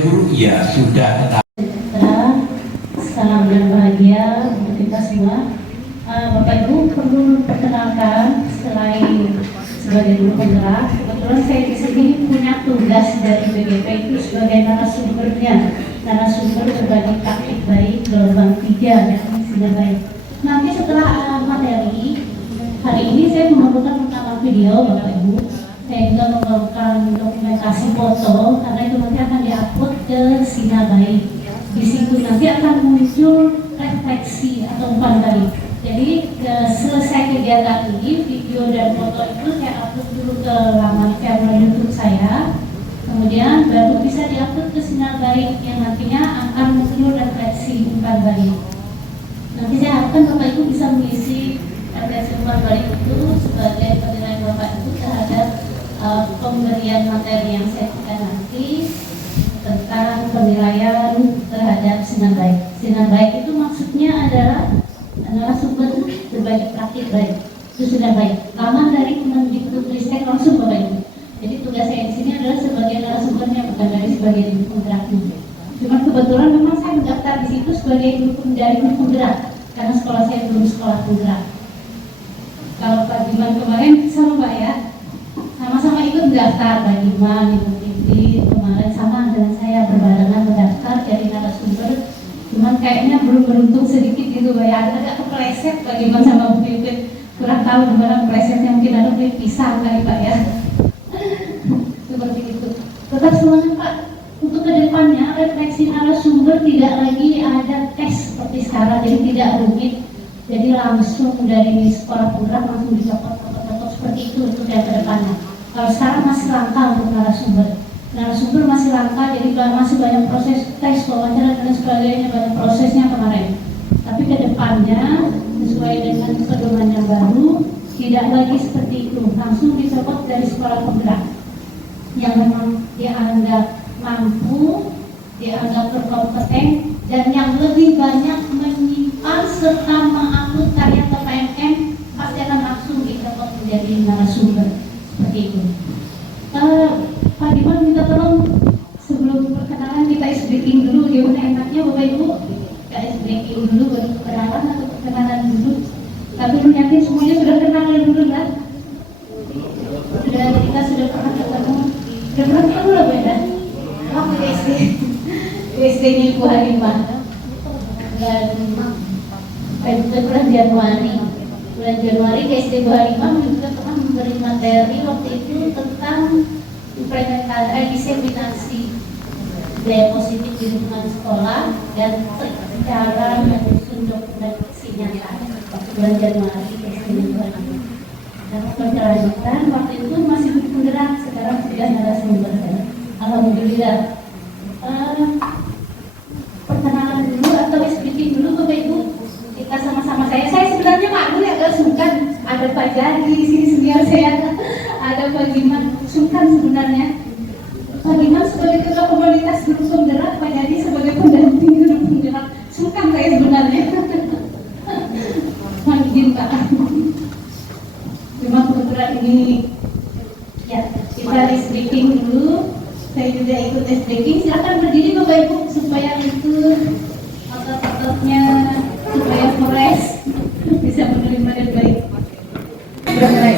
Guru ya sudah. Salam dan bahagia untuk kita semua. Bapak Ibu perlu perkenalkan selain sebagai guru penggerak, kebetulan saya di sini punya tugas dari BGP itu sebagai narasumbernya, narasumber berbagi praktik baik gelombang 3 dan sudah baik. Nanti setelah materi hari ini saya memerlukan rekaman video Bapak Ibu. Saya juga memerlukan dokumentasi foto karena itu nanti akan diupload ke Sinar Baik. Di situ nanti akan muncul refleksi atau umpan balik. Jadi selesai kegiatan ini, video dan foto itu saya upload dulu ke laman channel YouTube saya. Kemudian baru bisa diupload ke Sinar Baik yang nantinya akan muncul refleksi umpan balik. Nanti saya harapkan Bapak Ibu bisa mengisi refleksi umpan balik itu sebagai penilaian Bapak Ibu terhadap pemberian materi yang saya berikan nanti tentang penilaian terhadap Sinar Baik. Sinar Baik itu maksudnya adalah sumber berbagi praktik baik. Itu sudah baik. Laman dari Kemendikbudristek langsung Bapak Ibu. Jadi tugas saya di sini adalah sebagai narasumbernya, bukan dari sebagai guru penggeraknya. Cuma kebetulan memang saya mendaftar di situ sebagai guru penggerak karena sekolah saya belum sekolah penggerak. Kalau Pak Diman kemarin sama Pak ya, sama-sama ikut mendaftar. Pak Diman, Ibu Titi kemarin sama dengan saya berbarengan mendaftar jadi narasumber. Cuman kayaknya belum beruntung sedikit gitu Pak ya, agak kepleset Pak Diman sama Bu Pipit. Kurang tahu dimana plesetnya, mungkin ada pisang kali Pak ya. Seperti itu. Tetap semangat Pak. Untuk kedepannya refleksi narasumber tidak lagi ada tes seperti sekarang, jadi tidak rumit. Jadi langsung dari sekolah penggerak langsung dicopot seperti itu untuk yang kedepannya. Kalau sekarang masih langka untuk narasumber masih langka, jadi masih banyak proses tes, wawancara dan sebagainya, banyak prosesnya kemarin. Tapi kedepannya sesuai dengan pedoman yang baru tidak lagi seperti itu, langsung dicopot dari sekolah penggerak yang memang dianggap mampu, dianggap berkompeten, dan yang lebih banyak menyimpan serta mengupload karya ke PMM pasti akan langsung dicopot menjadi narasumber seperti itu. Pak Diman minta tolong sebelum perkenalan kita ice breaking dulu, gimana enaknya Bapak Ibu? Kita ice breaking dulu baru perkenalan atau perkenalan dulu? Tapi lu yakin semuanya sudah kenalan dulu kan? Kita sudah pernah ketemu. Sudah pernah ketemu lah beda. Waktu SD, SD-nya Ibu Halimah. Dan bulan Januari ke SD Bu Halimah juga pernah memberi materi waktu itu tentang implementasi diseminasi budaya positif di lingkungan sekolah dan cara menyusun dokumentasinya waktu bulan Januari ke SD Bu Halimah. Dan perjalanan waktu itu masih penggerak, sekarang sudah narasumber. Alhamdulillah. Perkenalan dulu atau speaking dulu Bapak Ibu. Kita sama-sama, saya sebenarnya malu ya, agak sungkan. Ada Pak Jadi di sini senior saya, ada Pak Diman, sungkan sebenarnya. Pak Diman sebagai ketua komunitas guru penggerak, Pak Jadi sebagai pendamping guru penggerak, sungkan saya sebenarnya. Izin Pak. Cuma kebetulan ini ya kita speaking dulu. Saya juga ikut speaking. Silakan berdiri Bapak Ibu supaya itu otot-ototnya supaya fresh bisa menerima dengan baik. Mulai.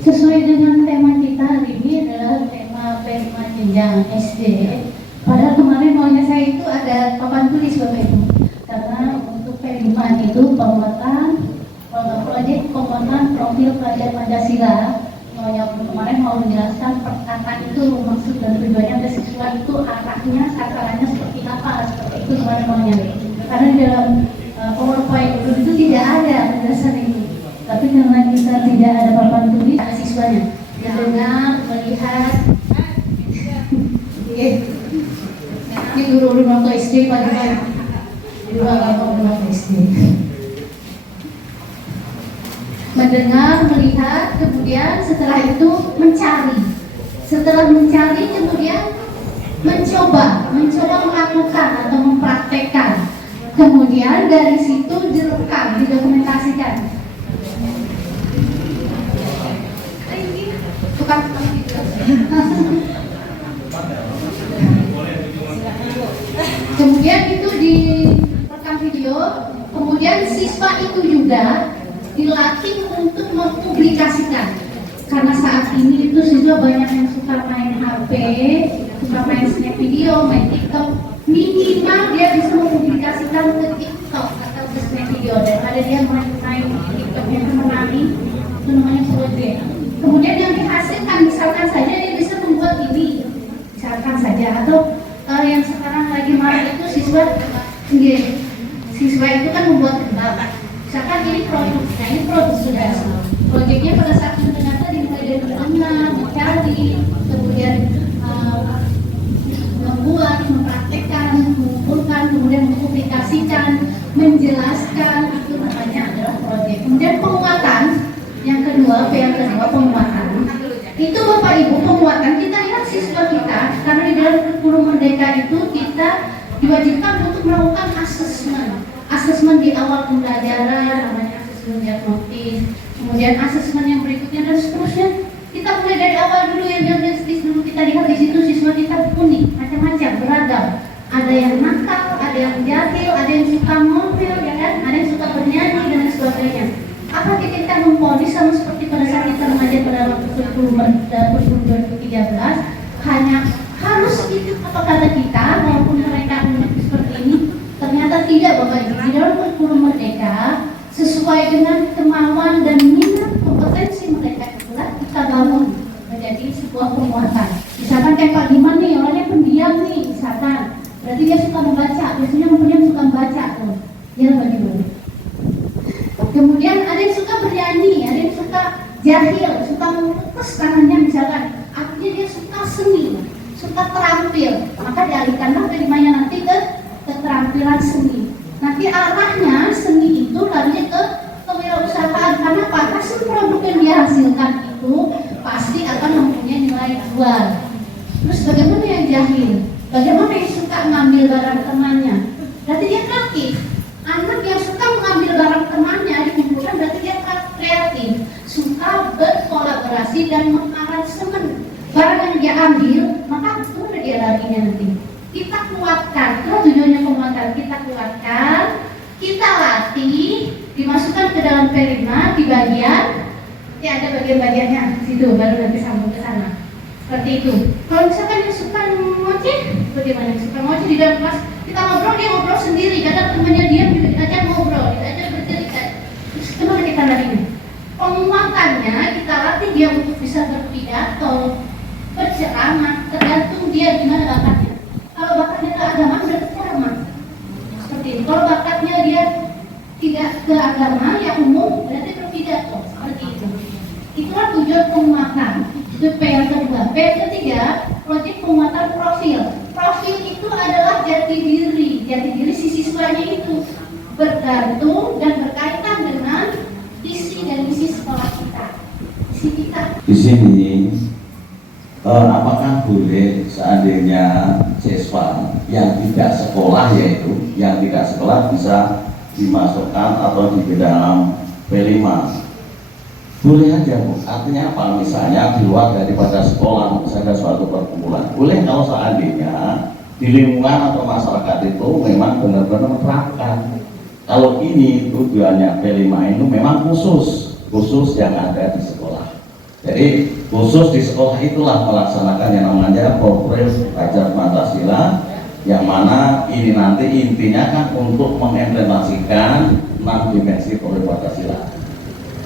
Sesuai dengan tema kita hari ini adalah tema jenjang SD. Padahal kemarin maunya saya itu ada papan tulis Bapak Ibu. Karena untuk P5 itu proyek penguatan profil pelajar Pancasila. Yang kemarin mau menjelaskan perkataan itu maksud dan tujuannya ke siswa itu arahnya, sasarannya seperti apa, seperti itu kemarin maunya. Karena di dalam PowerPoint itu tidak ada penjelasan ini. Tapi karena kita tidak ada papan tulis, ada siswanya mendengar, melihat. Ini guru waktu SD pagi-pagi. Di ruang waktu SD. Mendengar, melihat, kemudian setelah itu mencari. Setelah mencari, kemudian mencoba melakukan atau mempraktekkan. Kemudian dari situ direkam, didokumentasikan. Kemudian itu direkam video, kemudian siswa itu juga dilatih untuk mempublikasikan. Karena saat ini itu siswa banyak yang suka main HP, suka main snap video, main TikTok. Minimal dia bisa mempublikasikan ke TikTok atau ke snap video. Dan ada dia main TikToknya itu menari, itu namanya project. Kemudian yang dihasilkan, misalkan saja dia bisa membuat ini, misalkan saja, atau yang sekarang lagi marak itu siswa itu kan membuat tembak. Misalkan ini produk sudah. Proyeknya pada saat itu ternyata dimulai dari mengenal, mencari, kemudian membuat, mempraktekkan, mengumpulkan, kemudian mempublikasikan, menjelaskan, itu namanya adalah proyek. Kemudian penguatan, yang kedua, penguatan. Itu Bapak Ibu, penguatan kita lihat siswa kita, karena di dalam kurikulum Merdeka itu kita diwajibkan untuk melakukan asesmen di awal pembelajaran, namanya asesmen diagnostis, kemudian asesmen yang berikutnya dan seterusnya. Kita mulai dari awal dulu, yang diagnostis dulu. Kita lihat di situ siswa kita unik, macam-macam, beragam. Ada yang nakal, ada yang jahil, ada yang suka ngomel, ya kan? Ada yang suka bernyanyi dan sebagainya. Apa kita memponis sama seperti pada saat kita mengajar pada waktu kurikulum 2013, hanya harus itu apa kata kita, walaupun mereka seperti ini. Ternyata tidak Bapak Ibu, di dalam kurikulum Merdeka sesuai dengan kemauan dan minat kompetensi mereka itulah kita bangun menjadi sebuah penguatan. Misalkan kayak Pak Diman nih, orangnya pendiam nih, misalkan, berarti dia suka membaca, biasanya pendiam suka membaca tuh, ya Pak Diman. Kemudian ada yang suka bernyanyi, ada yang suka jahil, suka melukis tangannya misalkan, artinya dia suka seni, suka terampil, maka dialihkanlah terimanya nanti ke keterampilan seni. Nanti arahnya seni itu larinya ke kewirausahaan, karena hasil produk yang dihasilkan itu pasti akan mempunyai nilai jual. Terus bagaimana yang jahil? Bagaimana yang suka mengambil barang temannya? Berarti dia kreatif. Anak yang suka mengambil barang temannya dikumpulkan, berarti dia kreatif, suka berkolaborasi dan mengaransemen barang yang dia ambil, maka itu dia larinya nanti. Kita kuatkan, itu tujuannya penguatan. Kita kuatkan, kita latih, dimasukkan ke dalam perima di bagian, ya ada bagian-bagiannya di situ, baru nanti sambung ke sana. Seperti itu. Kalau misalkan yang suka ngoceh, bagaimana? Suka ngoceh di dalam kelas, kita ngobrol, dia ngobrol sendiri. Kadang temannya dia diajak ngobrol, diajak bercerita. Terus kemana kita larinya? Penguatannya kita latih dia untuk bisa berpidato, berceramah, tergantung dia gimana bakatnya. Kalau bakatnya ke agama, sudah ceramah. Seperti ini. Kalau bakatnya dia tidak ke agama, yang umum, berarti berpidato. Seperti itu. Itulah tujuan penguatan. Itu P yang kedua. P yang ketiga, proyek penguatan profil. Profil itu adalah jati diri si siswanya itu bergantung dan berkaitan dengan visi dan misi sekolah kita. Visi kita. Di sini, apakah boleh seandainya siswa yang tidak sekolah, yaitu yang tidak sekolah bisa dimasukkan atau di dalam P5? Boleh aja Bu, artinya apa? Misalnya di luar daripada sekolah, misalnya suatu perkumpulan, boleh kalau seandainya di lingkungan atau masyarakat itu memang benar-benar menerapkan. Kalau ini tujuannya P5 itu memang khusus yang ada di sekolah. Jadi khusus di sekolah itulah melaksanakan yang namanya Profil Belajar Pancasila, yang mana ini nanti intinya kan untuk mengimplementasikan 6 dimensi Profil Pancasila.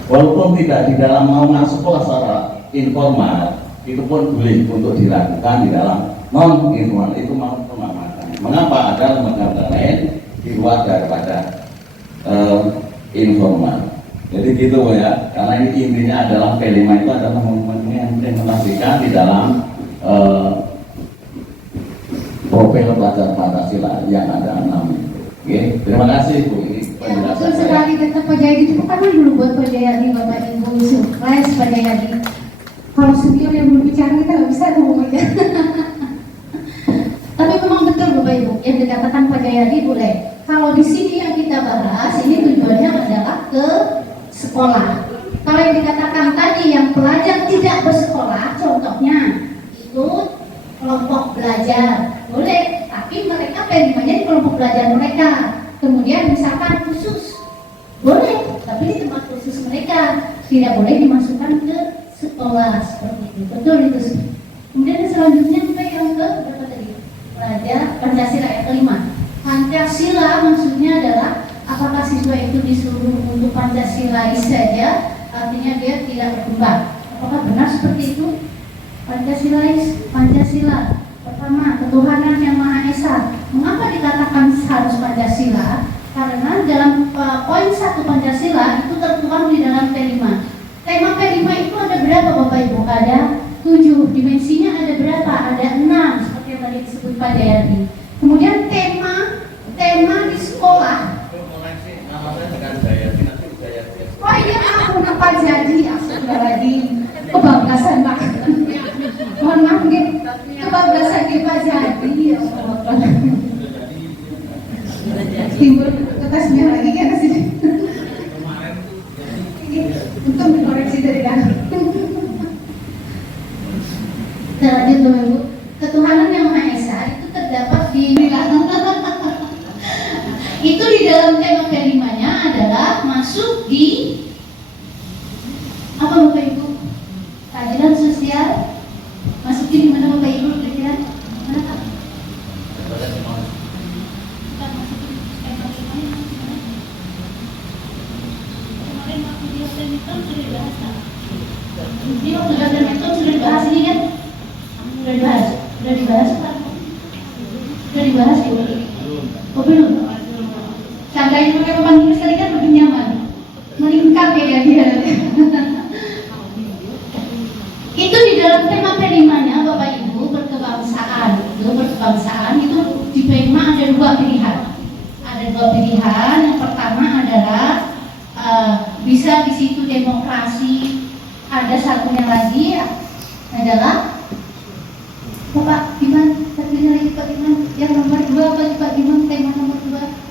Walaupun tidak di dalam naungan sekolah secara informal, itu pun boleh untuk dilakukan di dalam non informal, itu mau pemahaman. Mengapa ada lembaga lain di luar daripada informal? Jadi gitu ya, karena ini intinya adalah P5 itu adalah mengimplementasikan di dalam Profil Belajar Pancasila yang ada 6 itu. Oke, terima kasih Bu. Ini Betul sekali, kata Pak Jayadi, tepuk tangan dulu buat Pak Jayadi, Bapak Ibu, surprise Pak Jayadi. Kalau senior yang belum bicara kita nggak bisa ngomong aja. Tapi memang betul Bapak Ibu, yang dikatakan Pak Jayadi boleh. Kalau di sini yang kita bahas, ini tujuannya adalah ke sekolah. Kalau yang dikatakan tadi yang pelajar tidak bersekolah, contohnya itu kelompok belajar, boleh. Tapi mereka pengennya di kelompok belajar mereka. Kemudian misalkan khusus, boleh, tapi di tempat khusus mereka, tidak boleh dimasukkan ke sekolah seperti itu. Betul itu. Kemudian selanjutnya kita yang ke berapa tadi? Belajar Pancasila yang kelima. Pancasila maksudnya adalah apakah siswa itu disuruh untuk Pancasilais saja, artinya dia tidak berkembang. Apakah benar seperti itu? Pancasila. Pertama, ketuhanan yang Maha Esa. Mengapa dikatakan harus Pancasila? Karena dalam poin 1 Pancasila itu tertuang di dalam P5. Tema P5 itu ada berapa Bapak Ibu? Ada 7. Dimensinya ada berapa? Ada 6, seperti yang tadi disebut Pak Jayadi. Kemudian tema di sekolah. Oh iya, aku Pak Jayadi, astagfirullahaladzim. Kebablasan Pak. Mohon maaf mungkin kebablasan di Pak Jayadi. Ya Allah. Timbul kertasnya lagi kan sini. Untuk dikoreksi dari dalam. Lanjut Ibu. Ketuhanan yang Maha Esa itu terdapat di itu di dalam tema kelimanya adalah masuk di apa Bapak Ibu? Keadilan sosial. Masukin di mana Bapak Ibu kira-kira? Mana Kak? Kita masukin tema kelimanya mana? Kemarin waktu di hotel itu sudah dibahas Kak. Ini waktu di hotel itu sudah dibahas ini kan? Sudah dibahas Pak? Sudah dibahas Bu? Oh belum? Seandainya pakai papan tulis kali kan lebih nyaman, melingkar ya dia. Itu di dalam tema P5-nya Bapak Ibu, berkebangsaan itu di P5 ada 2 pilihan. Ada 2 pilihan. Yang pertama adalah bisa di situ demokrasi. Ada satunya lagi adalah Bapak Iman, satunya lagi Pak Iman, yang nomor 2 Pak Iman, tema nomor 2.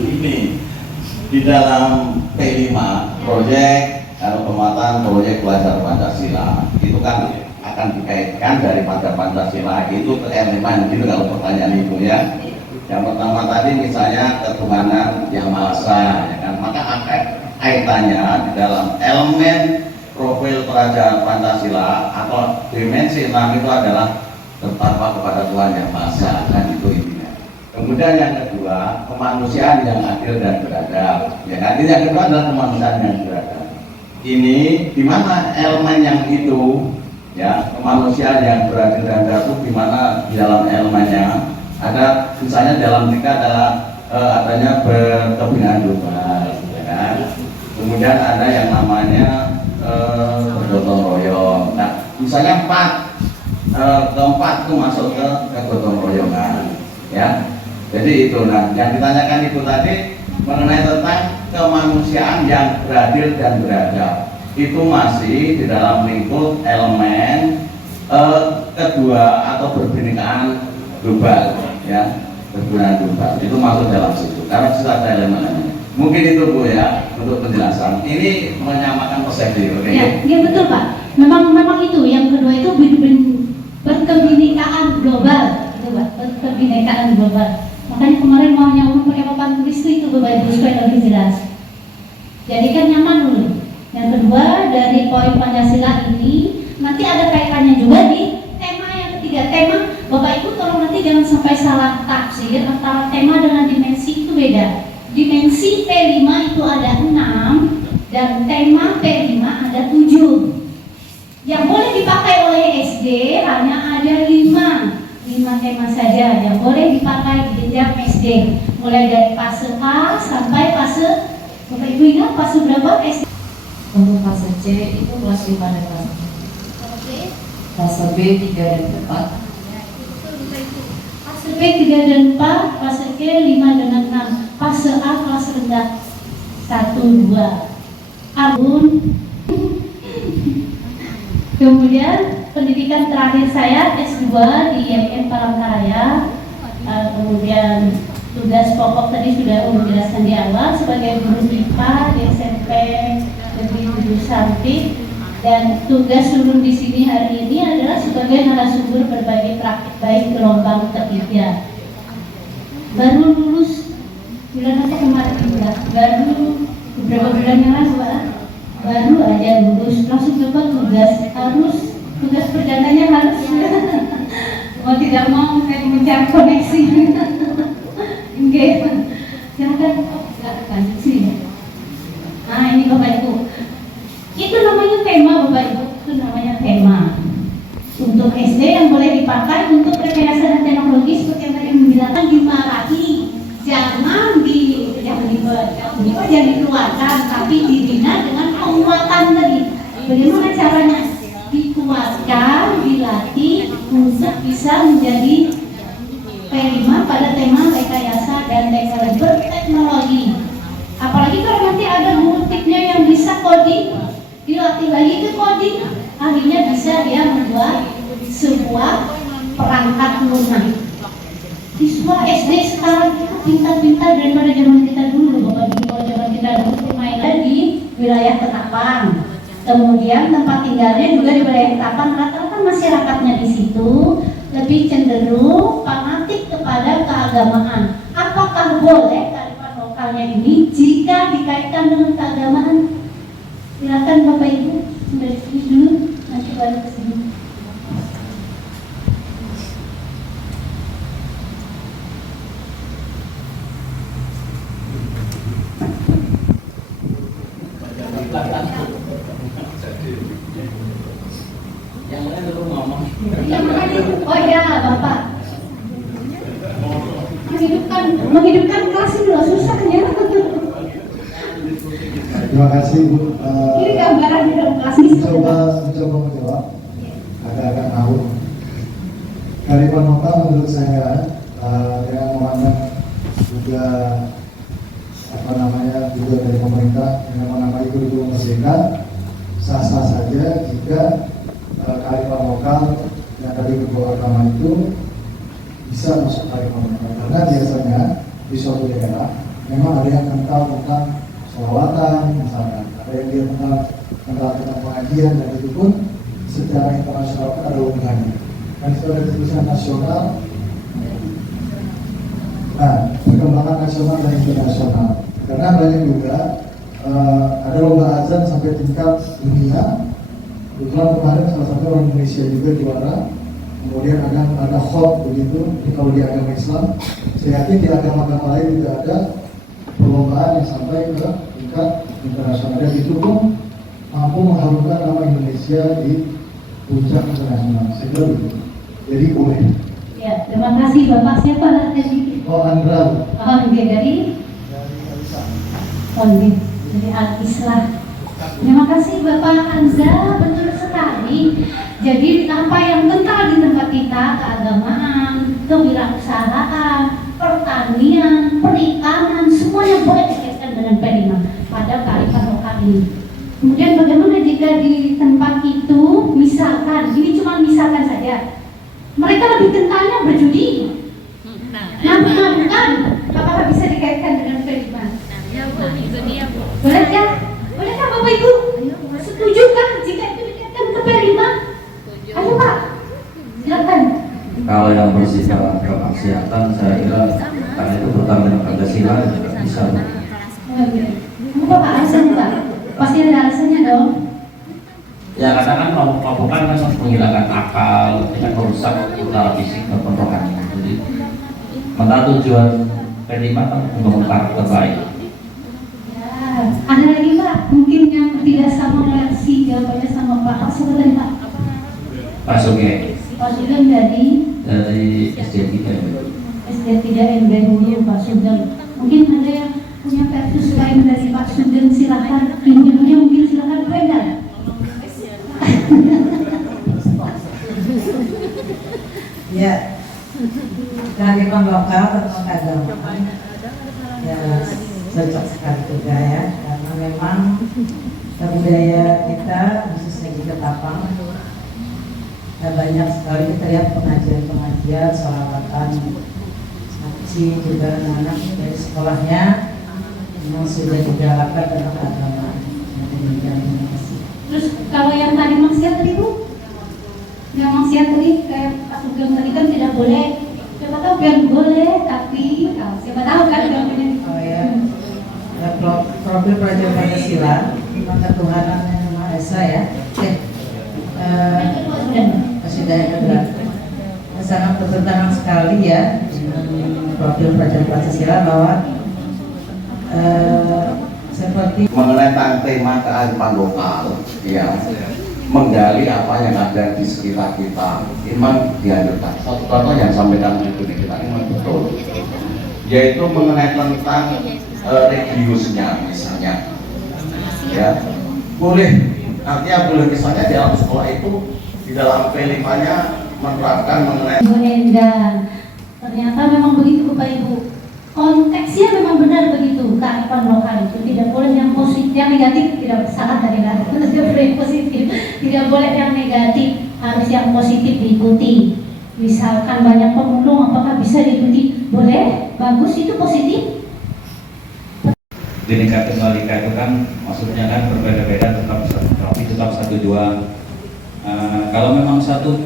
Ini di dalam P5 proyek penguatan proyek belajar Pancasila itu kan akan dikaitkan daripada Pancasila itu ke elemen gitu kalau pertanyaan itu ya. Yang pertama tadi misalnya ketuhanan yang Maha Esa ya kan, maka kaitannya di dalam elemen profil kerajaan Pancasila atau dimensi 6 itu adalah tertanpa kepada Tuhan yang Maha Esa kan, itu intinya. Kemudian yang kedua, kemanusiaan yang adil dan beradab. Ya kan, yang kedua adalah kemanusiaan yang beradab. Ini di mana elemen yang itu, ya, kemanusiaan yang beradil dan beradab itu di mana di dalam elemennya ada, misalnya dalam mereka adalah adanya berkepentingan global, ya kan. Kemudian ada yang namanya bergotong royong. Nah, misalnya keempat itu masuk ke gotong royongan, ya. Jadi itu, nah yang ditanyakan itu tadi mengenai tentang kemanusiaan yang beradil dan beradab, itu masih di dalam lingkup elemen kedua atau berbineka global, ya, berbineka global itu masuk dalam situ karena sudah ada elemen-elemennya. Mungkin itu Bu ya untuk penjelasan. Ini menyamakan persepsi, oke? Ya, betul Pak. Memang itu. Yang kedua itu berkebinekaan global, gitu Pak. Berkebinekaan global. Makanya kemarin mau nyambung pakai papan tulis itu Bapak Ibu supaya lebih jelas. Jadi kan nyaman dulu. Yang kedua dari poin Pancasila ini nanti ada kaitannya juga di tema yang ketiga. Tema Bapak Ibu tolong nanti jangan sampai salah tafsir antara tema dengan dimensi itu beda. Dimensi P5 itu ada 6 dan tema P5 ada 7. Yang boleh dipakai oleh SD hanya ada 5 tema saja yang boleh dipakai di jenjang SD, mulai dari fase A sampai fase, Bapak Ibu ingat fase berapa SD? Untuk fase C itu kelas 5 dan kelas 6. Fase B 3 dan 4. Fase B 3 dan 4, fase C 5 dan 6. Fase A kelas rendah 1, 2. Abun. Kemudian pendidikan terakhir saya S2 di IMM Palangkaraya. Kemudian tugas pokok tadi sudah menjelaskan di awal sebagai guru IPA di SMP Negeri 7 Sampit, dan tugas turun di sini hari ini adalah sebagai narasumber berbagi praktik baik gelombang ketiga. Baru lulus bulan apa kemarin juga? Baru beberapa bulan yang lalu Pak. Baru aja lulus langsung dapat tugas perdananya harus mau tidak mau saya mencari koneksi. Oke, silakan lanjut sini. Nah ini Bapak Ibu, itu namanya tema Bapak Ibu, itu namanya tema untuk SD yang boleh dipakai untuk rekayasa dan teknologi seperti yang tadi dibilangkan dimarahi, jangan dikeluarkan, tapi dibina dengan penguatan tadi. Bagaimana caranya? Dikuatkan, dilatih untuk bisa menjadi P5 pada tema rekayasa dan teknologi berteknologi. Apalagi kalau nanti ada multiknya yang bisa coding, dilatih lagi ke coding, akhirnya bisa dia membuat sebuah perangkat lunak. Siswa SD sekarang itu pintar-pintar daripada zaman kita dulu. Bapak Ibu, kalau zaman kita dulu permainan di wilayah Ketapang, kemudian tempat tinggalnya juga di wilayah Ketapang, rata-rata masyarakatnya di situ lebih cenderung fanatik kepada keagamaan. Apakah boleh kearifan lokalnya ini jika dikaitkan dengan keagamaan? Silakan Bapak Ibu, dari sini dulu, nanti baru ke sini. Yang lain belum ngomong. Oh ya Bapak, menghidupkan kelas ini loh susah ya. Terima kasih Bu. Ini gambaran di dalam kelas ini. Mencoba menjawab agak-agak tahu. Kearifan lokal menurut saya yang memandang juga juga dari pemerintah yang menamai kurikulum merdeka, sah-sah saja jika kearifan lokal yang tadi beberapa agama itu bisa masuk kearifan lokal, karena biasanya di suatu daerah memang ada yang kental tentang sholawatan misalkan, ada yang dia kental tentang pengajian, dan itu pun secara internasional ada hubungannya. Dan itu ada tulisan nasional. Nah, perkembangan nasional dan internasional, karena banyak juga ada lomba azan sampai tingkat dunia. Kebetulan kemarin salah satu orang Indonesia juga juara. Kemudian ada khot begitu, kalau di agama Islam. Saya yakin di agama-agama lain juga ada perlombaan yang sampai ke tingkat internasional, dan itu pun mampu mengharumkan nama Indonesia di puncak internasional. Saya kira begitu. Jadi boleh. Ya, terima kasih Bapak. Siapa tadi? Oh, Andra. Dia dari Alisa. Dari Al-Islah. Terima kasih Bapak Hamza, betul sekali. Jadi apa yang kental di tempat kita, keagamaan, kewirausahaan, pertanian, perikanan, semuanya boleh dikaitkan dengan P5 pada kearifan lokal ini. Kemudian bagaimana jika di tempat itu, misalkan, ini cuma misalkan saja, mereka lebih kentalnya berjudi, namun apakah bisa dikaitkan dengan P5? lima. Ayo Pak, silakan. Kalau yang bersifat kemaksiatan, saya kira karena itu bertentangan dengan Pancasila tidak bisa. Apa Pak alasannya Pak? Pasti ada alasannya dong. Ya kadang kan melakukan kan menghilangkan akal, dengan merusak utara fisik maupun rohani. Jadi, maka tujuan kelima kan membangun karakter baik. Ya, ada lagi Pak, mungkin yang tidak sama reaksi jawabannya sama Pak. Apa sebenarnya Pak? Pak Suge Pak Sugeng dari SD3. SD3 MB dulu Pak Sugeng. Mungkin ada yang punya versus lain dari Pak Sugeng, silakan. Pinjamnya mungkin silakan Bu Endang. Ya, kearifan lokal tentang keagamaan ya cocok sekali juga ya, karena memang budaya kita khususnya di Ketapang banyak sekali kita lihat pengajian-pengajian, sholawatan, ngaji juga anak-anak dari sekolahnya memang sudah digalakkan tentang keagamaan. Terus kalau yang tadi maksiat tadi Bu, yang maksiat tadi kayak Pak Sugeng tadi kan tidak boleh. Siapa tahu biar boleh, tapi siapa tahu kan yang ini. Oh ya, profil Praja Pancasila tentang ketuhanan yang Maha Esa ya. Sudah yang kedua, sangat bertentangan sekali ya dengan profil Praja Pancasila bahwa seperti mengenai tema kearifan lokal, ya, menggali apa yang ada di sekitar kita, memang dianjurkan. Satu contoh yang sampaikan Ibu kita ini memang betul, yaitu mengenai tentang religiusnya misalnya, ya, boleh, artinya boleh misalnya di dalam sekolah itu di dalam P5-nya menerapkan mengenai Bu Endang, ternyata memang begitu Bapak Ibu. Konteksnya memang benar begitu, kearifan lokal itu tidak boleh yang positif, yang negatif tidak salah dari negatif, tidak boleh positif, tidak boleh yang negatif, harus yang positif diikuti. Misalkan banyak pemulung, apakah bisa diikuti? Boleh, bagus, itu positif. Bineka Tunggal Ika itu kan maksudnya kan berbeda-beda tapi tetap satu tujuan. Kalau memang satu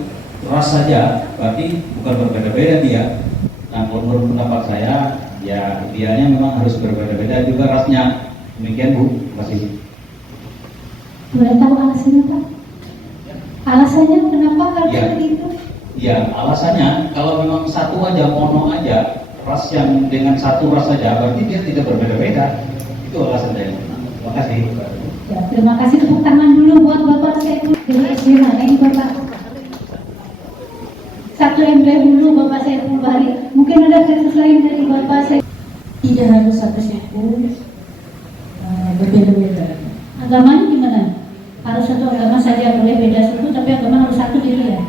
ras saja berarti bukan berbeda-beda dia. Nah, menurut pendapat saya ya idealnya memang harus berbeda-beda juga rasnya. Demikian Bu, terima kasih. Boleh tahu alasannya Pak? Alasannya kenapa harus Ya. begitu? Ya alasannya kalau memang satu aja, mono aja, ras yang dengan satu ras saja berarti dia tidak berbeda-beda. Itu alasan saya. Terima kasih. Ya, terima kasih, tepuk tangan dulu buat Bapak Saiful. Dari mana ini Bapak? Satu embel dulu Bapak Saiful Bahri. Mungkin ada versus lain dari Bapak Saiful. Tidak harus satu suku, berbeda-beda. Agamanya gimana? Harus satu agama saja, boleh beda suku tapi agama harus satu gitu ya?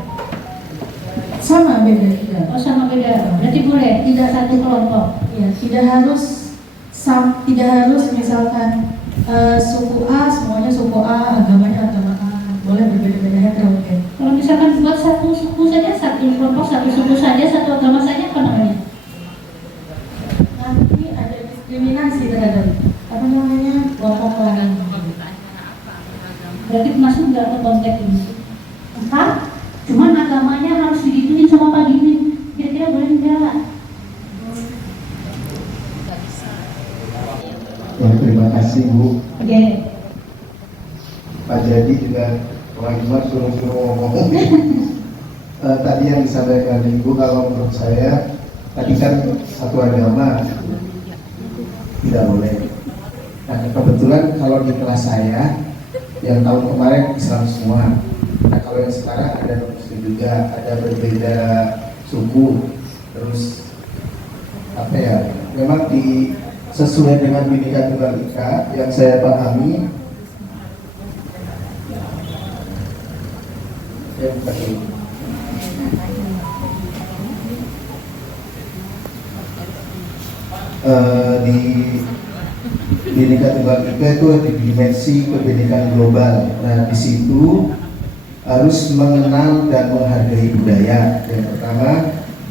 Sama beda juga. Oh sama beda, berarti boleh, tidak satu kelompok. Ya, tidak harus misalkan suku A semuanya suku A, agamanya agama A. Boleh berbeda-beda ya oke. Kalau misalkan buat satu suku saja, satu kelompok, satu suku saja, satu agama saja, apa namanya? Nanti ada diskriminasi terhadap apa namanya kelompok lain. Berarti masuk nggak ke konteks ini? Entah, cuman agamanya harus digituin sama Pak Gini. Kira-kira boleh nggak? Ya, terima kasih Bu. Oke. Pak Jadi juga orang Jumat suruh ngomong. Tadi yang disampaikan Ibu, kalau menurut saya tadi kan satu agama tidak boleh. Nah kebetulan kalau di kelas saya yang tahun kemarin Islam semua. Nah kalau yang sekarang ada Muslim juga, ada berbeda suku, terus apa ya? Memang sesuai dengan Bineka Tunggal Ika yang saya pahami. Di Bineka Tunggal Ika itu di dimensi kebinekaan global. Nah di situ harus mengenal dan menghargai budaya yang pertama,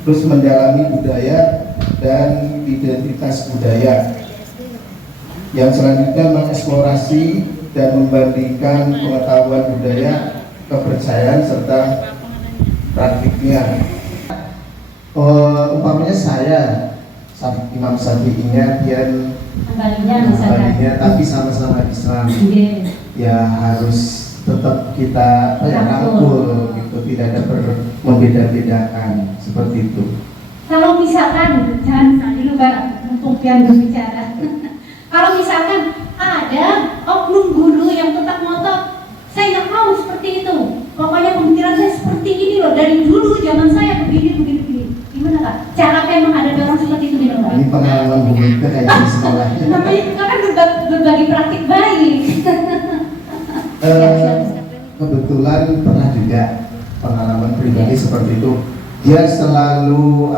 terus mendalami budaya dan identitas budaya. Yang selanjutnya mengeksplorasi dan membandingkan pengetahuan budaya kepercayaan serta praktiknya. Umpamanya saya Imam Syafi'inya dia Kembalinya tapi sama-sama Islam, ya harus tetap kita rangkul gitu, tidak ada membeda-bedakan seperti itu. Kalau misalkan, jangan dulu Mbak, mumpung yang berbicara. Kalau misalkan ada oknum guru yang tetap ngotot, saya nggak mau seperti itu. Pokoknya pemikiran saya seperti ini loh, dari dulu zaman saya begini. Gimana Kak? Cara memang ada orang seperti itu gitu Mbak? Ini pengalaman Bu Mega kayak di sekolah. Namanya itu kan berbagi praktik baik. Kebetulan pernah juga pengalaman pribadi seperti itu. Dia selalu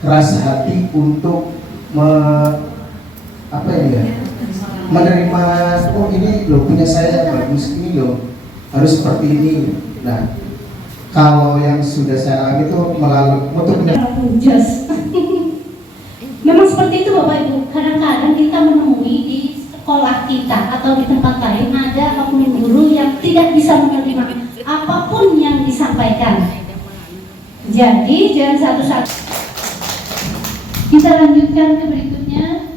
keras hati untuk menerima, oh ini loh punya saya bagus, ini loh harus seperti ini. Nah, kalau yang sudah saya alami itu untuk Memang seperti itu Bapak Ibu. Kadang-kadang kita menemui di sekolah kita atau di tempat lain ada oknum guru yang tidak bisa menerima apapun yang disampaikan. Jadi jangan satu-satu. Kita lanjutkan ke berikutnya.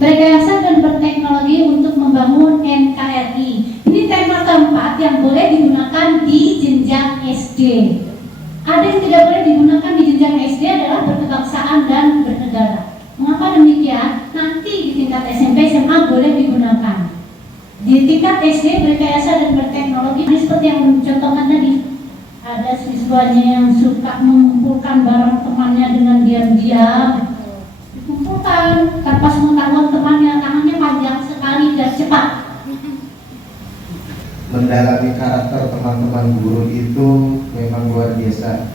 Berrekayasa dan berteknologi untuk membangun NKRI. Ini tema keempat yang boleh digunakan di jenjang SD. Ada yang tidak boleh digunakan di jenjang SD adalah berkebangsaan dan bernegara. Mengapa demikian? Nanti di tingkat SMP SMA boleh digunakan. Di tingkat SD berrekayasa dan berteknologi ini seperti yang contohkan tadi. Ada siswanya yang suka mengumpulkan barang temannya dengan diam-diam. Dikumpulkan tanpa sepengetahuan temannya, tangannya panjang sekali dan cepat. Mendalami karakter teman-teman guru itu memang luar biasa.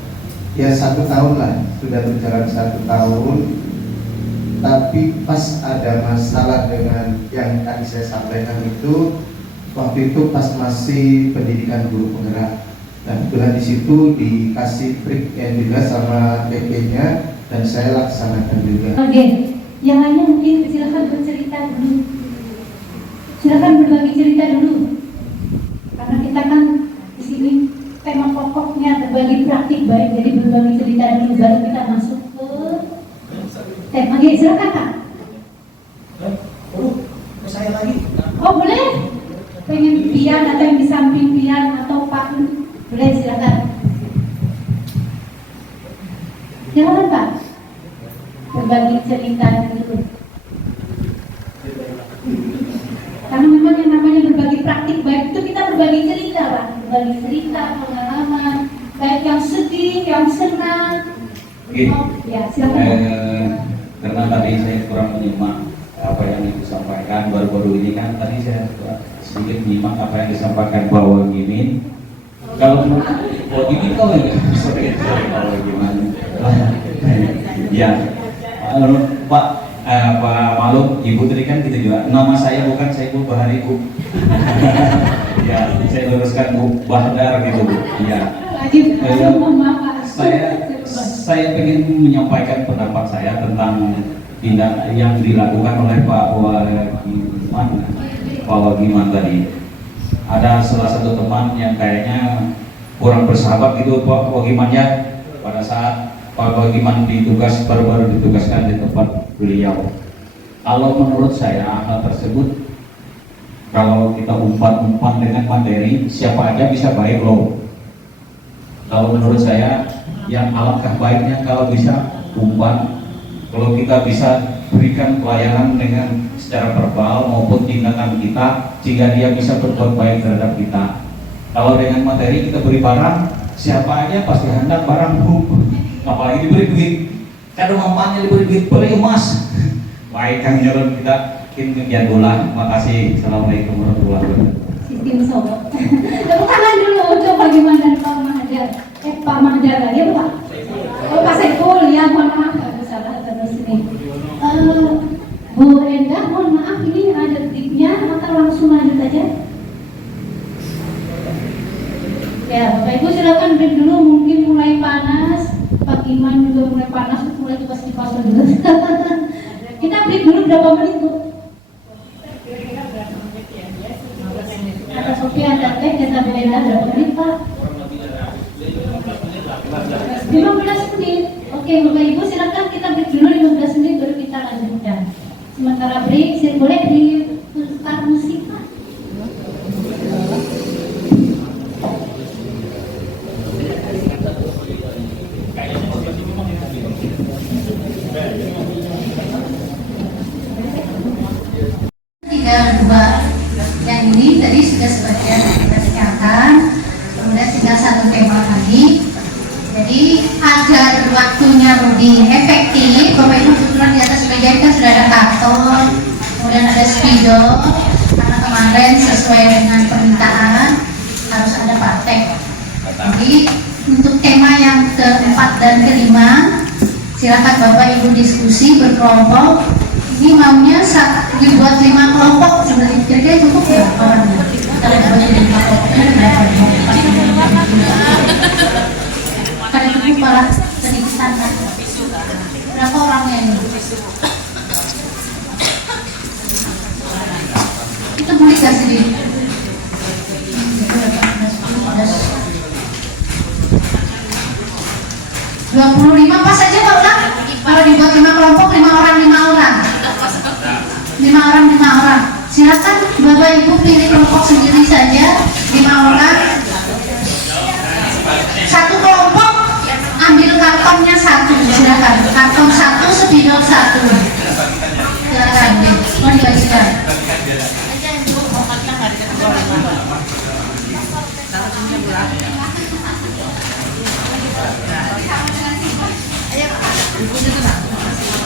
Ya 1 tahun lah, sudah berjalan 1 tahun. Tapi pas ada masalah dengan yang tadi saya sampaikan itu, waktu itu pas masih pendidikan guru penggerak. Dan kebetulan di situ dikasih triknya juga sama PP-nya dan saya laksanakan juga. Oke, yang lainnya mungkin silakan bercerita dulu. Silakan berbagi cerita dulu. Karena kita kan di sini tema pokoknya berbagi praktik baik, jadi berbagi cerita dulu baru kita masuk ke tema. Oke, silakan Pak. Saya lagi. Oh boleh. Pengen pian atau yang di samping pian atau Pak, boleh silakan. Silakan Pak. Berbagi cerita dulu. Karena memang yang namanya berbagi praktik baik itu kita berbagi cerita Pak. Berbagi cerita, pengalaman, baik yang sedih, yang senang. Oke. Oh, ya silakan. Karena tadi saya kurang menyimak apa yang disampaikan baru-baru ini kan tadi saya sedikit menyimak apa yang disampaikan Pak Wagimin. Kalau Wagimin kau ya, sorry Pak Wagimin. Ya, Pak Malum, Ibu tadi kan gitu juga. Nama saya bukan Saiful Bahar Ibu. Ya, saya luruskan Bu Bahdar gitu Bu. Ya. Saya ingin menyampaikan pendapat saya tentang tindak yang dilakukan oleh Pak Wagiman tadi. Ada salah satu teman yang kayaknya kurang bersahabat gitu Pak Wagiman ya. Pada saat Pak Wagiman baru ditugaskan di tempat beliau. Kalau menurut saya hal tersebut, kalau kita umpan dengan materi, siapa aja bisa baik loh. Kalau menurut saya, yang alangkah baiknya kalau bisa umpan, kalau kita bisa berikan pelayanan dengan secara verbal maupun tindakan kita, sehingga dia bisa berbuat baik terhadap kita. Kalau dengan materi kita beri barang, siapa aja pasti hendak barang apalagi diberi duit. Kadang mamanya diberi duit, beli emas. Baik Kang Nyoron, kita kegiatan bola. Makasih. Assalamualaikum warahmatullahi wabarakatuh. Sistem sobat. Tepuk tangan dulu untuk bagaimana dari Pak Mahathir. Pak Mahathir lagi ya Pak? Oh Pak Saiful ya, mohon maaf aku salah terus ini. Bu Endah, mohon maaf ini ada tipnya atau langsung lanjut aja? Ya Bapak Ibu silakan break dulu, mungkin mulai panas. Pak Iman juga mulai panas, mulai tugas di pos dulu. Kita break dulu berapa menit Bu? Oke, ada teh, kita beda berapa menit Pak? 15 menit. Oke, Bapak Ibu silakan kita break dulu 15 menit baru kita lanjutkan. Sementara break, saya boleh diputar musik Pak. Dua yang ini tadi sudah sebagian kita bicarakan, kemudian tinggal satu tema lagi. Jadi agar waktunya lebih efektif, Bapak Ibu kebetulan di atas meja kan sudah ada karton, kemudian ada spidol, karena kemarin sesuai dengan permintaan harus ada praktek. Jadi untuk tema yang keempat dan kelima, silakan Bapak Ibu diskusi berkelompok. Ini maunya dibuat 5 kelompok, sebenarnya kira-kira cukup ya orangnya? Kalau dibuat 5 kelompoknya kan itu malah sedikitan kan? Berapa orangnya ini? Kita boleh kasih di 25 pas aja Pak Ulang. Kalau dibuat 5 kelompok, 5 orang. 5 orang. Silakan Bapak Ibu pilih kelompok sendiri saja, 5 orang. Satu kelompok ambil kartonnya 1, silakan. Karton 1, spidol 1. Silakan, mau dibagikan.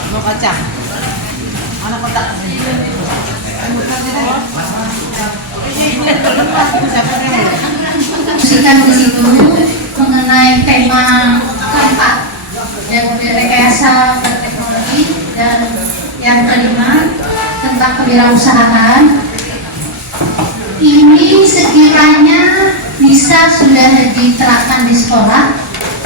Mau kacang? Mana kotak? Diskusikan di situ mengenai tema keempat dan rekayasa teknologi, dan yang kelima tentang kewirausahaan. Ini sekiranya bisa sudah diterapkan di sekolah,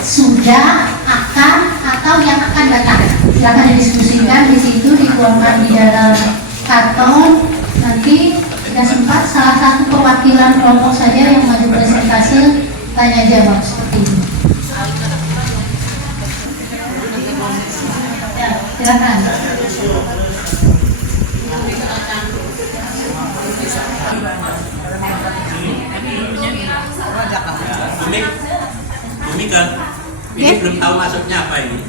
sudah, akan, atau yang akan datang. Silakan didiskusikan di situ, dituangkan di dalam karton. Nanti jika sempat salah satu perwakilan kelompok saja yang maju presentasi tanya jawab seperti ini. Ya, silakan. Mika, ini belum tahu maksudnya apa ini.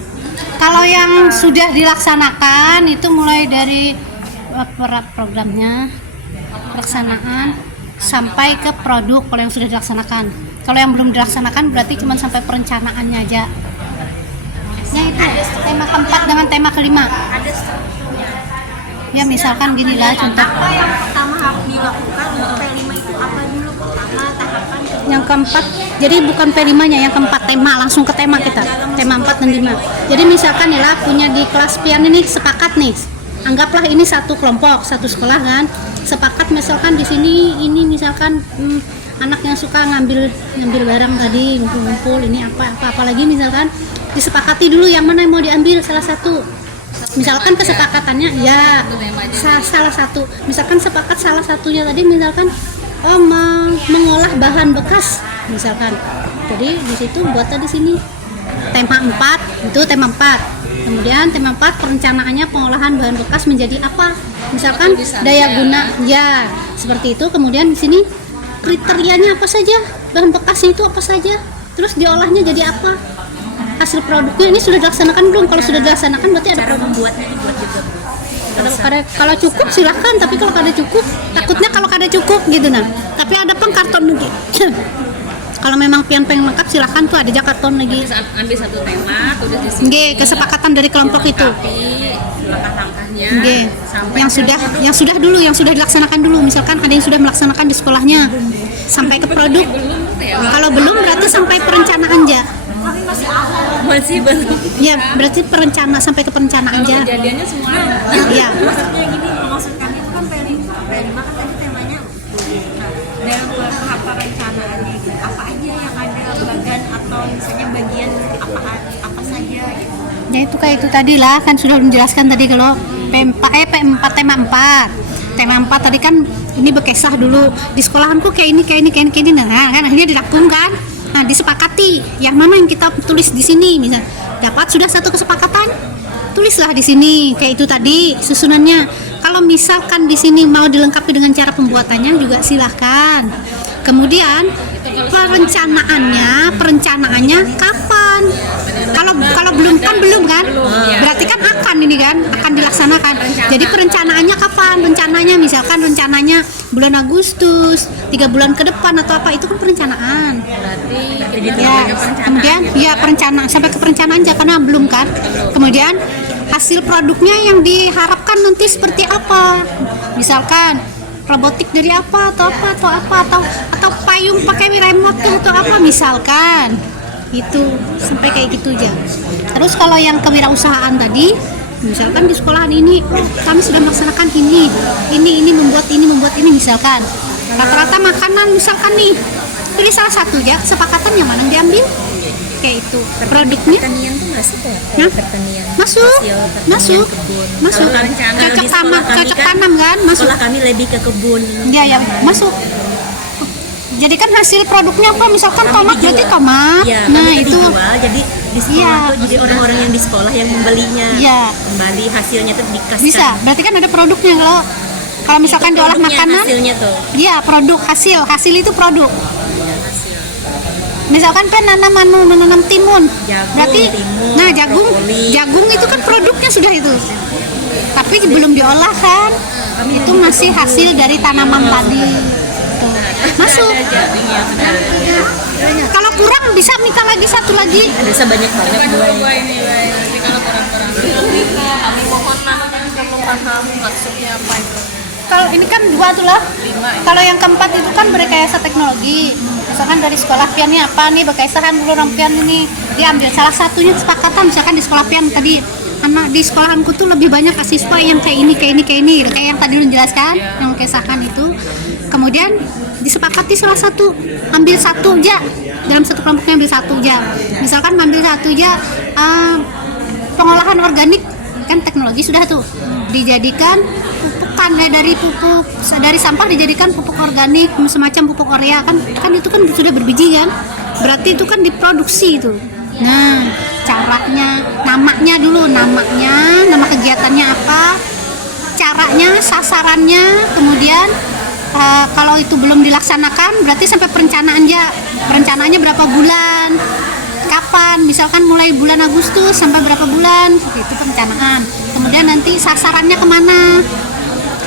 Kalau yang sudah dilaksanakan itu mulai dari programnya, pelaksanaan sampai ke produk. Kalau yang sudah dilaksanakan, kalau yang belum dilaksanakan berarti cuma sampai perencanaannya aja. Ya itu tema keempat dengan tema kelima. Ya misalkan gini lah contoh. Apa yang pertama harus dilakukan untuk P5 itu apa dulu? Pertama tahapan. Yang keempat, jadi bukan P5-nya, yang keempat tema, langsung ke tema kita. Tema 4 dan 5. Jadi misalkan nih lah punya di kelas pian ini sepakat nih. Anggaplah ini satu kelompok, satu sekolah kan. Sepakat misalkan di sini ini misalkan anak yang suka ngambil barang tadi, ngumpul ini apalagi misalkan disepakati dulu yang mana yang mau diambil salah satu. Misalkan kesepakatannya ya salah satu, misalkan sepakat salah satunya tadi misalkan mengolah bahan bekas misalkan. Jadi di situ buat tadi sini tema 4, itu tema 4. Kemudian tema 4 perencanaannya pengolahan bahan bekas menjadi apa? Misalkan daya guna ya seperti itu. Kemudian di sini kriterianya apa saja? Bahan bekasnya itu apa saja? Terus diolahnya jadi apa? Hasil produknya ini sudah dilaksanakan belum? Kalau sudah dilaksanakan berarti ada produk. Membuatnya dibuat juga. Kalau cukup silahkan, tapi kalau kada cukup, takutnya kalau kada cukup gitu nah. Tapi ada pun karton lagi. Kalau memang pengen lengkap silahkan tuh ada aja karton lagi. Ambil satu tema, tulis di sini. Nggih, kesepakatan dari kelompok itu. Langkah-langkahnya. Nggih. Yang sudah dilaksanakan dulu. Misalkan ada yang sudah melaksanakan di sekolahnya sampai ke produk. Kalau belum berarti sampai perencanaan aja. Masih belum. Ya, berarti sampai ke perencanaan aja. Kejadiannya semua. Iya. Maksudnya gini, maksud kami itu kan P5 kan tadi temanya. Nah, dalam tahap perencanaannya itu apa aja yang ada bagian atau misalnya bagian apa saja gitu. Ya itu kayak itu tadi lah kan sudah menjelaskan tadi kalau P4 tema 4 tadi kan ini bekesah dulu di sekolahanku kayak ini, nah kan akhirnya dirangkum kan. Nah, disepakati yang mana yang kita tulis di sini, misal dapat sudah satu kesepakatan, tulislah di sini kayak itu tadi susunannya. Kalau misalkan di sini mau dilengkapi dengan cara pembuatannya juga silahkan. Kemudian perencanaannya kapan? Kalau belum kan, berarti kan akan dilaksanakan. Jadi perencanaannya kapan? Rencananya bulan Agustus, 3 bulan ke depan atau apa, itu kan perencanaan. Kemudian perencanaan sampai ke perencanaan aja karena belum kan. Kemudian hasil produknya yang diharapkan nanti seperti apa? Misalkan robotik dari apa atau payung pakai remote atau apa misalkan. Itu sampai kayak gitu aja. Terus kalau yang kewirausahaan tadi, misalkan di sekolahan ini kami sudah melaksanakan ini membuat ini misalkan. Rata-rata makanan misalkan nih, pilih salah satu aja, kesepakatan yang mana yang diambil. Kayak itu produknya. Pertanian tuh masuk ya? Nah, Pertanian. masuk. Cocok tanam kan? Masuk. Sekolah kami lebih ke kebun. Ya, masuk. Jadi kan hasil produknya apa? Misalkan tomat, berarti tomat. Ya, nah itu itu. dijual, jadi di sekolah tuh jadi orang-orang yang di sekolah yang membelinya. Iya. Kembali hasilnya tuh dikasih. Bisa. Berarti kan ada produknya kalau misalkan Itu diolah produknya, makanan. hasilnya tuh. Iya, produk hasil itu produk. Misalkan kan nanam timun. Berarti timun, nah jagung itu kan produknya sudah itu. Tapi belum diolah kan. Itu masih hasil dari tanaman tadi. Tuh. Masuk. Kalau kurang bisa minta lagi satu lagi. Ada sebanyak buah ini. Kami mohon kalau paham maksudnya apa itu. Kalau ini kan 2 tuh lah. Kalau yang keempat itu kan berrekayasa teknologi. Misalkan dari sekolah pian ini apa nih, berkaisahan dulu orang pian ini diambil salah satunya kesepakatan. Misalkan di sekolah pian tadi, anak di sekolahanku tuh lebih banyak siswa yang kayak ini gitu. Kayak yang tadi lu jelaskan, yang berkaisahan itu. Kemudian disepakati salah satu, ambil satu aja. Dalam satu kelompoknya ambil satu aja. Misalkan ambil satu aja pengolahan organik, kan teknologi sudah tuh dijadikan pupukan dari sampah dijadikan pupuk organik, semacam pupuk urea kan itu kan sudah berbiji kan, berarti itu kan diproduksi itu. Nah, caranya, nama kegiatannya apa, caranya, sasarannya, kemudian kalau itu belum dilaksanakan berarti sampai perencanaannya berapa bulan, kapan, misalkan mulai bulan Agustus sampai berapa bulan, itu perencanaan. Kemudian nanti sasarannya kemana.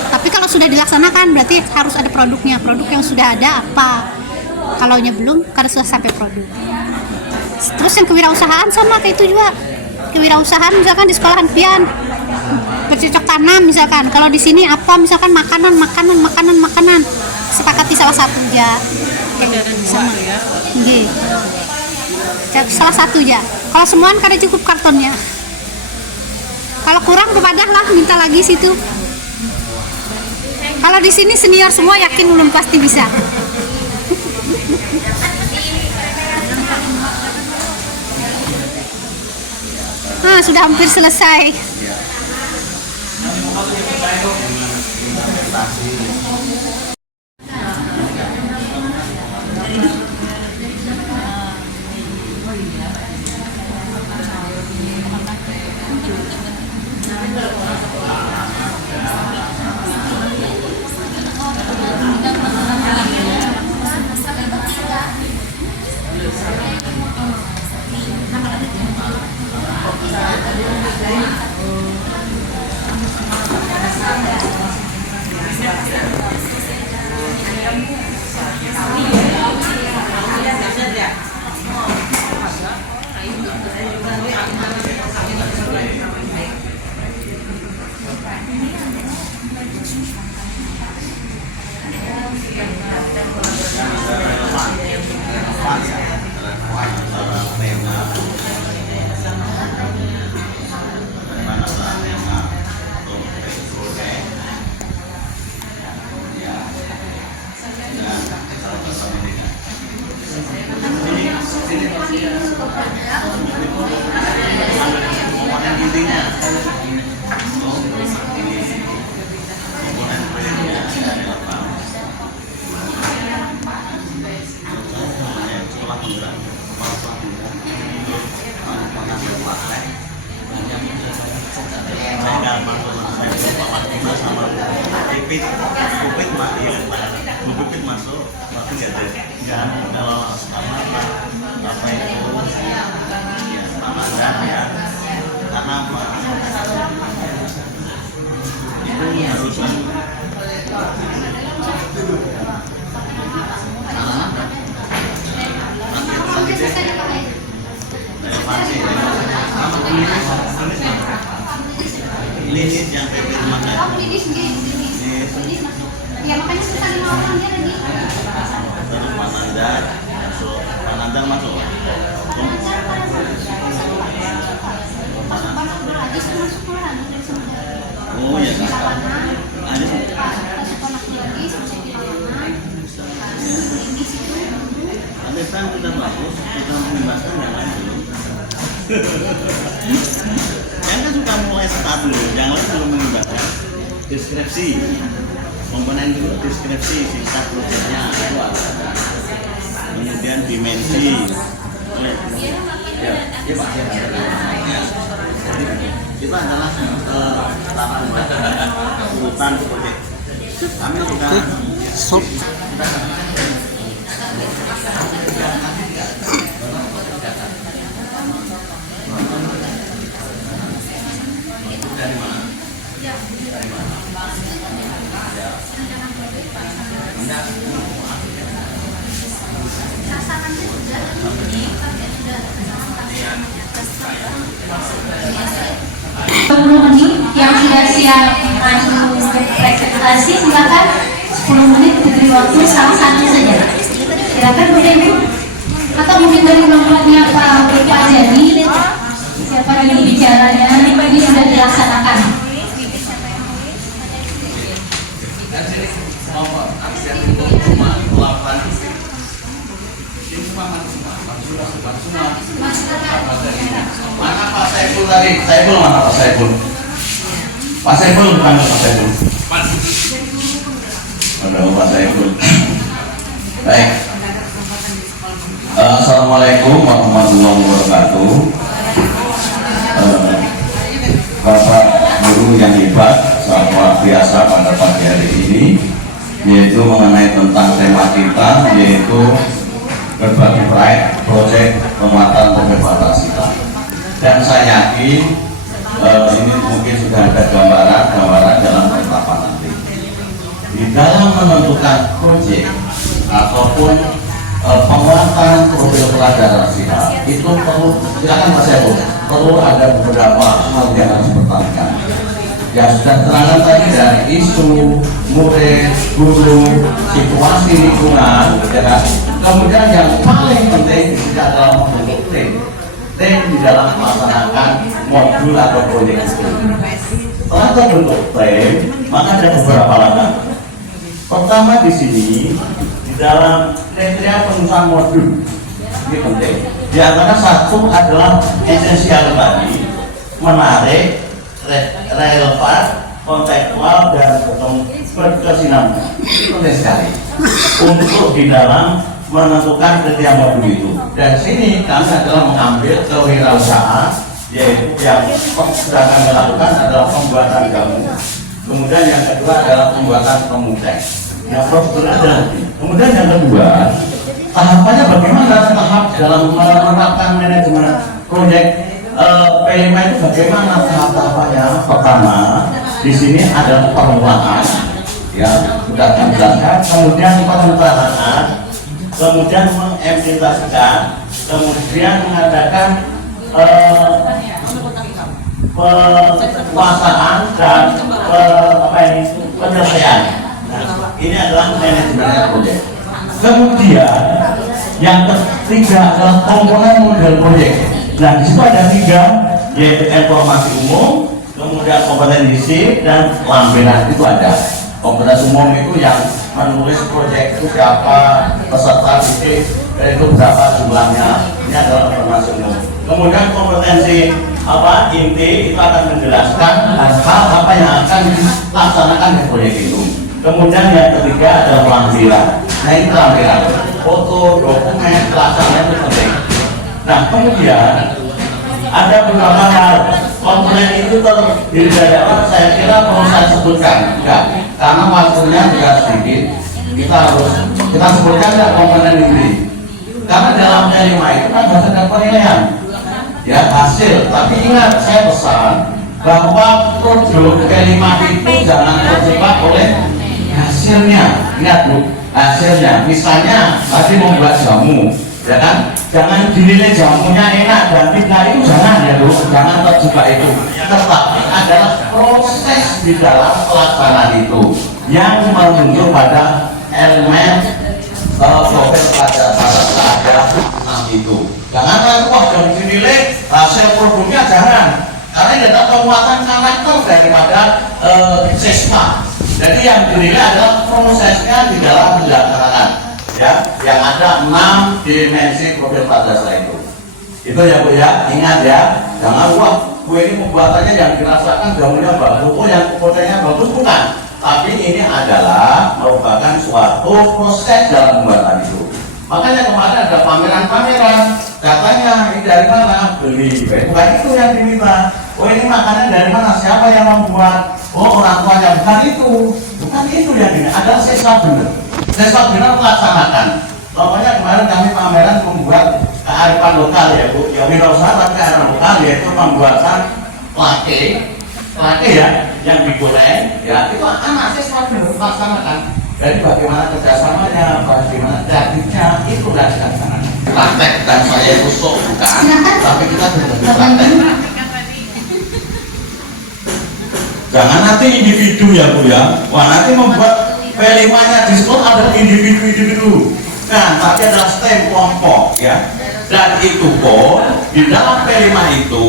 Tapi kalau sudah dilaksanakan berarti harus ada produknya. Produk yang sudah ada apa? Kalau belum, harus sudah sampai produk. Terus yang kewirausahaan sama kayak itu juga. Kewirausahaan misalkan di sekolahan pian bercocok tanam misalkan. Kalau di sini apa? Misalkan makanan. Sepakati salah satu aja. Sama. Nggih. Salah satu aja. Kalau semuaan kada cukup kartonnya. Kalau kurang pepadah lah, minta lagi situ. Kalau di sini senior semua yakin ulun pasti bisa. Nah, sudah hampir selesai. Bukit masuk, tapi nggak ada. Jangan kalau apa itu ya Pamandan ya. Karena apa? Itu harusnya linis yang PP rumah ya makanya susah 5 orang dia lagi. terus Panandar masuk, Panandar masuk. Oh ya. Ada tapi kan sudah bagus, sudah membebaskan yang lain belum. Yang kan sudah mulai start dulu, yang lain belum membebaskan. Deskripsi, komponen dulu deskripsi singkat proyeknya itu ada. Kemudian dimensi. Ya, Pak. Ya. Itu adalah urutan proyek. Kami sudah dari mana? menit yang sudah siap untuk presentasi silakan 10 menit diberi waktu salah satu saja. Silakan Bu Dewi. Atau mungkin dari nomornya Pak Jadi siapa yang bicaranya ini sudah dilaksanakan. Mana Pak Saiful tadi? Saiful mana Pak Saiful? Pak Saiful bukan Pak Saiful. Ada Pak Saiful. Baik. Assalamualaikum warahmatullahi wabarakatuh. Bapak guru yang hebat, sangat luar biasa pada pagi hari ini, yaitu mengenai tentang tema kita, yaitu berbagi proyek penguatan pembebasan kita. Dan saya yakin ini mungkin sudah ada gambaran dalam penetapan nanti. Di dalam menentukan proyek ataupun penguatan profil pelajaran kita itu perlu, silakan Mas Ebo, perlu ada beberapa hal yang harus diperhatikan. Yang sudah terangkan tadi dari isu, murid, guru, situasi lingkungan, ya kan? Kemudian yang paling penting tidak dalam membentuk tim di dalam melaksanakan modul atau proyek itu. Setelah terbentuk tim, maka ada beberapa langkah. Pertama di sini di dalam kriteria penyusunan modul ini penting. Di antara satu adalah esensial tadi, menarik, relevan, kontekstual dan berkesinambungan. Itu penting sekali untuk di dalam menentukan kriteria modul itu. Dan sini kami adalah mengambil kewirausahaan, yaitu yang sudah kami lakukan adalah pembuatan gabungan. Kemudian yang kedua adalah pembuatan pemuteng. Yang prosedur ada. Kemudian yang kedua, tahapannya bagaimana tahap dalam menerapkan manajemen proyek P5 itu bagaimana tahap-tahapannya? Pertama, di sini ada permulaan, ya sudah kami jelaskan. Kemudian perencanaan, kemudian mengimplementasikan, kemudian mengadakan penguasaan dan penyelesaian. Nah, ini adalah manajemen proyek. Kemudian yang ketiga adalah komponen model proyek. Nah, di situ ada 3, yaitu informasi umum, kemudian kompetensi dan lampiran itu ada. Kompetensi umum itu yang menulis proyek itu siapa, peserta didik, itu berapa jumlahnya. Ini adalah informasi umum. Kemudian kompetensi inti itu akan menjelaskan hal apa yang akan dilaksanakan di proyek itu. Kemudian yang ketiga adalah lampiran. Nah, ini lampiran, foto, dokumen, pelaksanaan itu penting. Nah, kemudian ada beberapa hal komponen itu terdiri dari apa? Saya kira perlu saya sebutkan, enggak, karena waktunya juga sedikit. kita sebutkan nggak komponen ini, karena dalam P5 itu kan harus ada penilaian ya hasil. Tapi ingat, saya pesan bahwa produk P5 itu jangan terjebak oleh hasilnya. Ingat Bu, hasilnya. Misalnya tadi membuat jamu, ya kan, jangan dinilai jamunya enak dan tidak, itu jangan ya Bu, jangan terjebak itu. Tetapi adalah proses di dalam pelaksanaan itu yang menunjuk pada elemen profil pada ada 6 itu. Jangan lalu wah jangan dinilai hasil produknya, jangan, karena ini adalah penguatan karakter daripada siswa. Jadi yang dinilai adalah prosesnya di dalam pelaksanaan ya, yang ada 6 dimensi profil pada itu. Itu ya Bu ya, ingat ya, jangan wah gue ini pembuatannya yang dirasakan jamunya bagus, oh yang potensinya bagus, bukan. Tapi ini adalah merupakan suatu proses dalam pembuatan itu. Makanya kemarin ada pameran-pameran, katanya ini dari mana, beli. Bukan itu yang diminta. Oh ini makanan dari mana, siapa yang membuat? Oh orang tuanya, bukan itu. Bukan itu yang diminta, adalah siswa benar. Siswa benar melaksanakan. Pokoknya kemarin kami pameran membuat kearifan lokal ya Bu, ya wirausaha tapi kearifan lokal, yaitu pembuatan lake ya, yang digoreng ya, itu anak siswa melaksanakan. Jadi bagaimana kerjasamanya, bagaimana kreatifnya, itu yang dilaksanakan. Praktek dan saya itu sok bukan, tapi kita benar-benar praktek. Jangan nanti individu ya Bu ya, wah nanti membuat P5-nya di sekolah adalah individu-individu. Nah, tapi adalah STEM kelompok ya. Dan itu pun di dalam P5 itu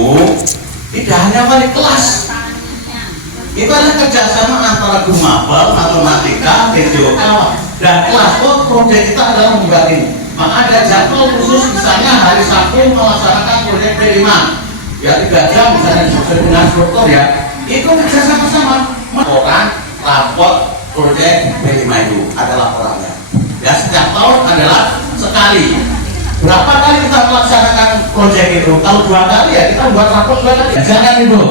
tidak hanya wali kelas. Itu adalah kerjasama antara guru mapel, matematika, TJOK, dan kelas. Proyek kita adalah membuat ini. Maka ada jadwal khusus, misalnya hari Sabtu melaksanakan proyek P5 ya 3 jam misalnya sesuai dengan struktur ya. Itu kerjasama-sama. Laporan, rapor proyek P5 itu ada laporannya. Ya setiap tahun adalah sekali. Berapa kali kita melaksanakan proyek itu? Kalau 2 kali ya kita buat rapor 2 kali. Jangan itu.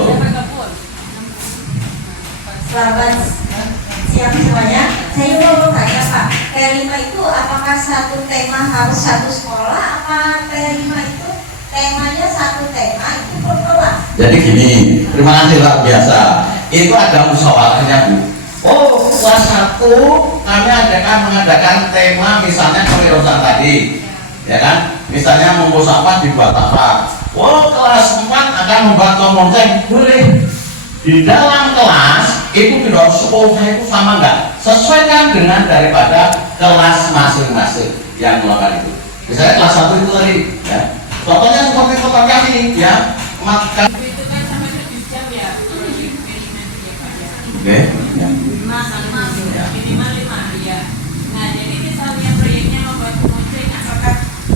Selamat siang semuanya. Saya mau tanya Pak, P5 itu apakah satu tema harus satu sekolah? Apa P5 itu temanya satu tema itu per kelas? Jadi gini, terima kasih luar biasa. Itu ada musyawarahnya Bu. Oh, kelas 1 kami mengadakan tema misalnya kewirausahaan tadi, ya kan? Misalnya membungkus sampah dibuat apa? Oh, kelas 4 akan membuat tomonceng, boleh. Di dalam kelas itu tidak sekolahnya itu sama enggak, sesuaikan dengan daripada kelas masing-masing yang melakukan itu. Misalnya kelas 1 itu tadi, ya. Contohnya seperti fotografi, ya. Makan. Oke. Ya. Minimal 5 ya. Nah, jadi misalnya proyeknya membuat tomonceng,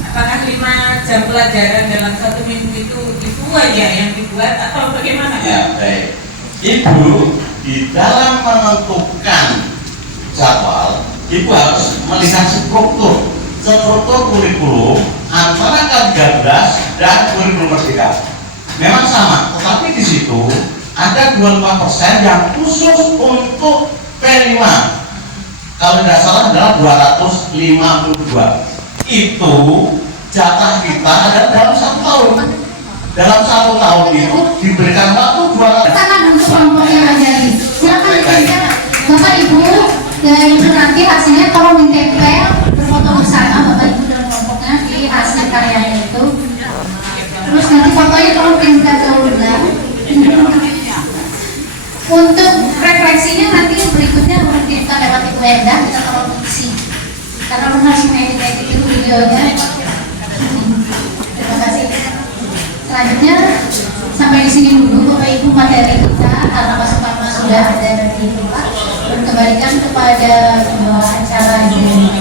apakah 5 jam pelajaran dalam 1 minggu itu aja yang dibuat atau bagaimana? Ya, baik. Ibu di dalam menentukan jadwal, Ibu harus melihat struktur kurikulum antara K13 dan kurikulum Merdeka. Memang sama, tetapi di situ ada 25% yang khusus untuk P5. Kalau tidak salah adalah 252. Itu jatah kita ada dalam 1 tahun. Dalam 1 tahun itu diberikan waktu 200. Silakan untuk kelompok yang ada. Silakan diberikan Bapak Ibu dan Ibu nanti hasilnya tolong ditempel berfoto bersama Bapak Ibu dan kelompoknya di hasil karyanya itu. Terus nanti fotonya tolong diminta ulang. Untuk refleksinya nanti berikutnya mungkin kita lewat Ibu Enda, kita tolong isi karena harus mengedit itu videonya. Terima kasih. Selanjutnya sampai di sini dulu Bapak Ibu materi kita karena masukan sudah ada dari Bapak. Kembalikan kepada acara ini.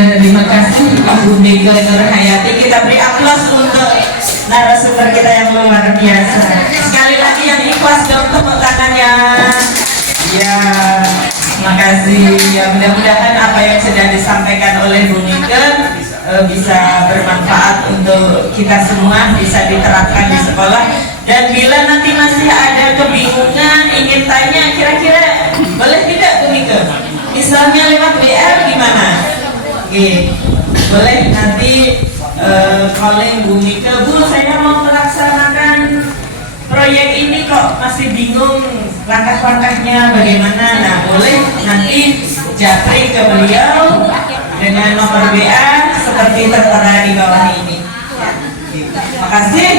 Terima kasih Ibu Mega Nurhayati. Kita beri aplaus untuk narasumber kita yang luar biasa. Sekali lagi yang ikhlas dong tepuk tangannya. Ya, terima kasih. Ya, mudah-mudahan apa yang sudah disampaikan oleh Bu Mega bisa bermanfaat untuk kita semua, bisa diterapkan di sekolah. Dan bila nanti masih ada kebingungan, ingin tanya, kira-kira boleh tidak Bu Mika? Misalnya lewat WA gimana? Oke, boleh nanti calling Bu Mika, Bu saya mau melaksanakan proyek ini kok masih bingung langkah-langkahnya bagaimana. Nah boleh nanti japri ke beliau dengan nomor WA seperti tertera di bawah ini. Terima kasih.